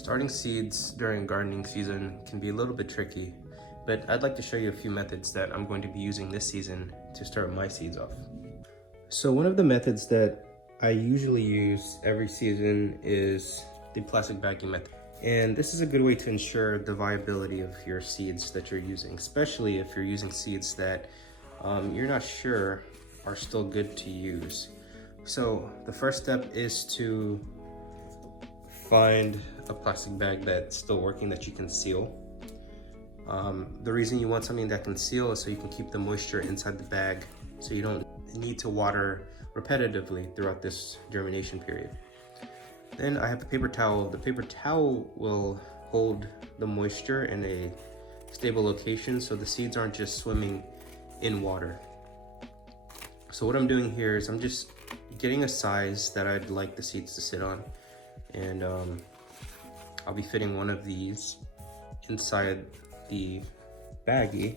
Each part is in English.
Starting seeds during gardening season can be a little bit tricky, but I'd like to show you a few methods that I'm going to be using this season to start my seeds off. So one of the methods that I usually use every season is the plastic bagging method. And this is a good way to ensure the viability of your seeds that you're using, especially if you're using seeds that you're not sure are still good to use. So the first step is to find a plastic bag that's still working that you can seal. The reason you want something that can seal is so you can keep the moisture inside the bag so you don't need to water repetitively throughout this germination period. Then I have the paper towel. The paper towel will hold the moisture in a stable location so the seeds aren't just swimming in water. So what I'm doing here is I'm just getting a size that I'd like the seeds to sit on, and I'll be fitting one of these inside the baggie.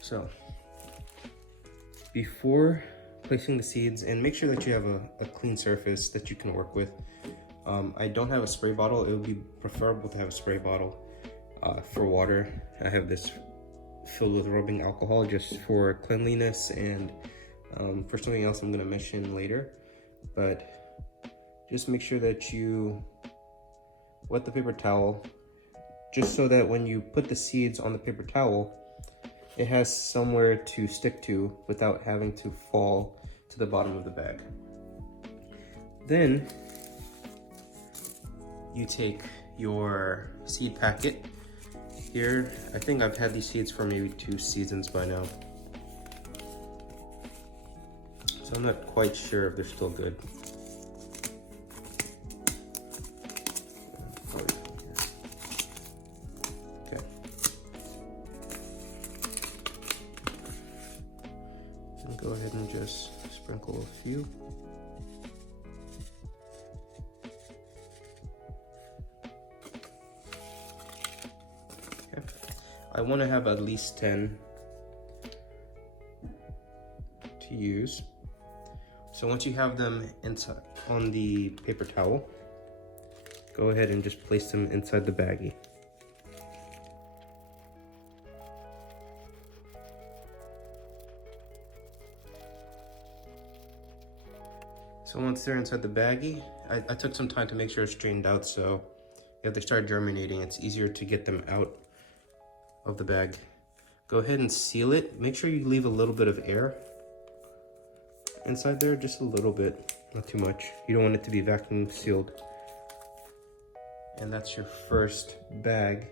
So before placing the seeds, and make sure that you have a clean surface that you can work with. I don't have a spray bottle. It would be preferable to have a spray bottle for water. I have this filled with rubbing alcohol just for cleanliness and for something else I'm going to mention later. But just make sure that you wet the paper towel just so that when you put the seeds on the paper towel, it has somewhere to stick to without having to fall to the bottom of the bag. Then you take your seed packet. Here, I think I've had these seeds for maybe 2 seasons by now, so I'm not quite sure if they're still good. Okay. And go ahead and just sprinkle a few. I want to have at least 10 to use. So once you have them inside on the paper towel, go ahead and just place them inside the baggie. So once they're inside the baggie, I took some time to make sure it's strained out, so if they start germinating, it's easier to get them out of the bag. Go ahead and seal it. Make sure you leave a little bit of air inside there, just a little bit, not too much. You don't want it to be vacuum sealed. And that's your first bag.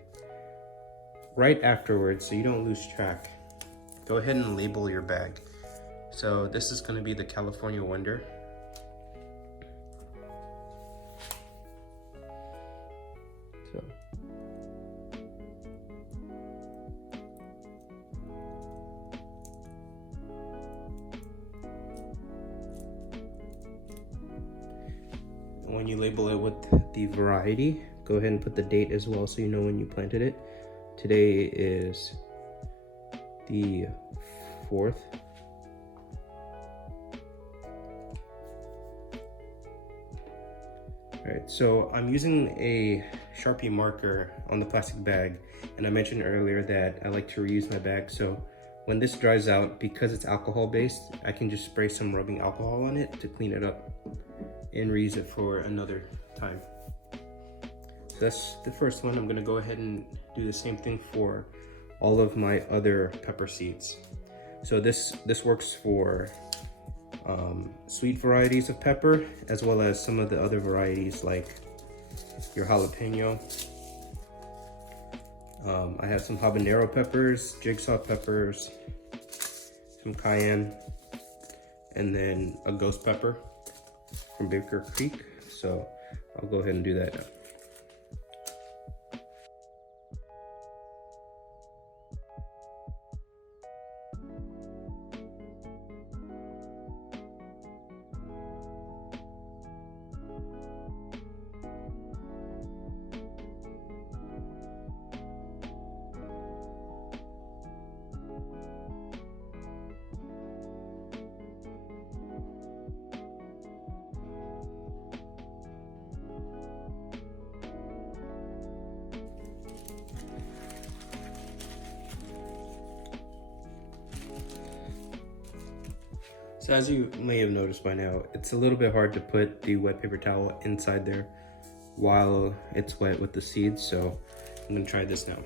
Right afterwards, so you don't lose track, go ahead and label your bag. So this is going to be the California Wonder. So when you label it with the variety, go ahead and put the date as well so you know when you planted it. Today is the 4th. Alright, so I'm using a Sharpie marker on the plastic bag, and I mentioned earlier that I like to reuse my bag, so when this dries out, because it's alcohol based, I can just spray some rubbing alcohol on it to clean it up and reuse it for another time. So that's the first one. I'm gonna go ahead and do the same thing for all of my other pepper seeds. So this works for sweet varieties of pepper, as well as some of the other varieties like your jalapeno. I have some habanero peppers, jigsaw peppers, some cayenne, and then a ghost pepper from Baker Creek. So I'll go ahead and do that now. So as you may have noticed by now, it's a little bit hard to put the wet paper towel inside there while it's wet with the seeds, so I'm gonna try this now.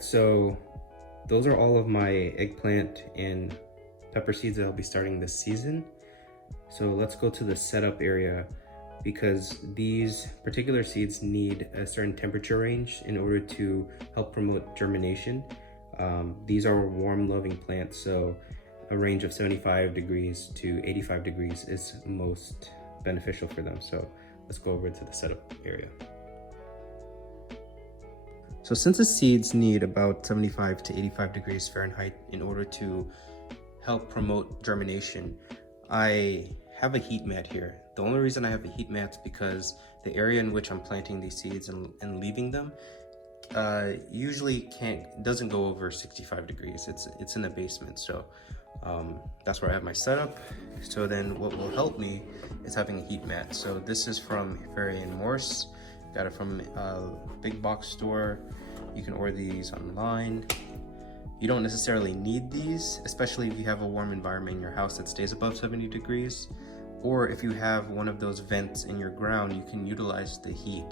So those are all of my eggplant and pepper seeds that I'll be starting this season. So let's go to the setup area, because these particular seeds need a certain temperature range in order to help promote germination. These are warm loving plants, so a range of 75 degrees to 85 degrees is most beneficial for them. So let's go over to the setup area. So since the seeds need about 75 to 85 degrees Fahrenheit in order to help promote germination, I have a heat mat here. The only reason I have a heat mat is because the area in which I'm planting these seeds and leaving them usually doesn't go over 65 degrees. It's in the basement, so that's where I have my setup. So then what will help me is having a heat mat. So this is from Ferry & Morse. Got it from a big box store. You can order these online. You don't necessarily need these, especially if you have a warm environment in your house that stays above 70 degrees. Or if you have one of those vents in your ground, you can utilize the heat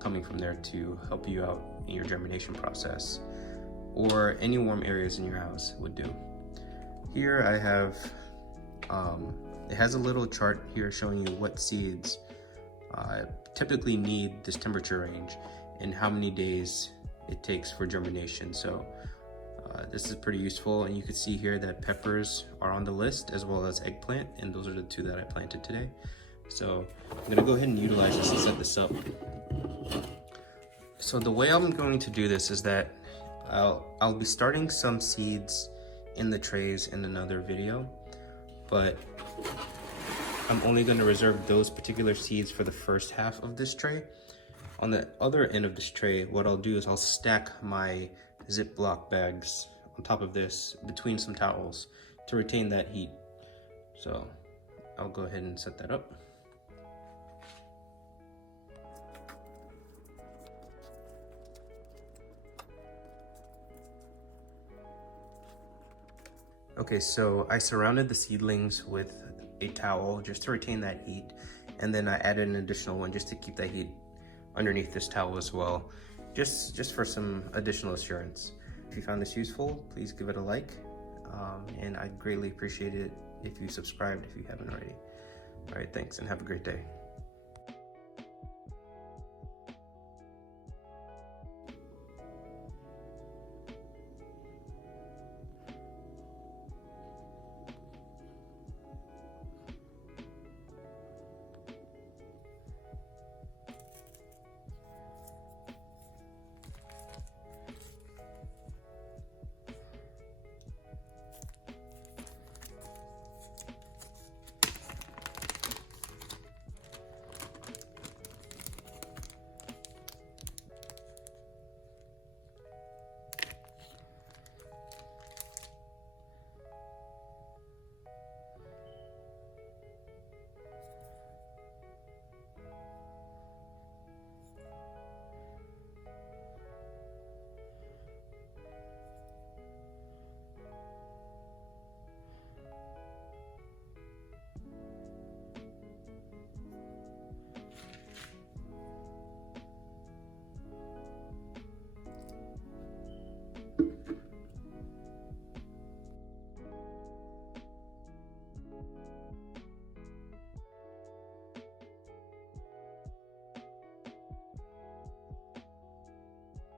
coming from there to help you out in your germination process. Or any warm areas in your house would do. Here I have, it has a little chart here showing you what seeds typically need this temperature range and how many days it takes for germination. So this is pretty useful, and you can see here that peppers are on the list as well as eggplant, and those are the two that I planted today. So I'm gonna go ahead and utilize this and set this up. So the way I'm going to do this is that I'll be starting some seeds in the trays in another video, but I'm only going to reserve those particular seeds for the first half of this tray. On the other end of this tray, what I'll do is I'll stack my Ziploc bags on top of this between some towels to retain that heat. So I'll go ahead and set that up. Okay, so I surrounded the seedlings with a towel just to retain that heat, and then I added an additional one just to keep that heat underneath this towel as well, just for some additional assurance. If you found this useful, please give it a like, and I'd greatly appreciate it if you subscribed if you haven't already. All right, thanks, and have a great day.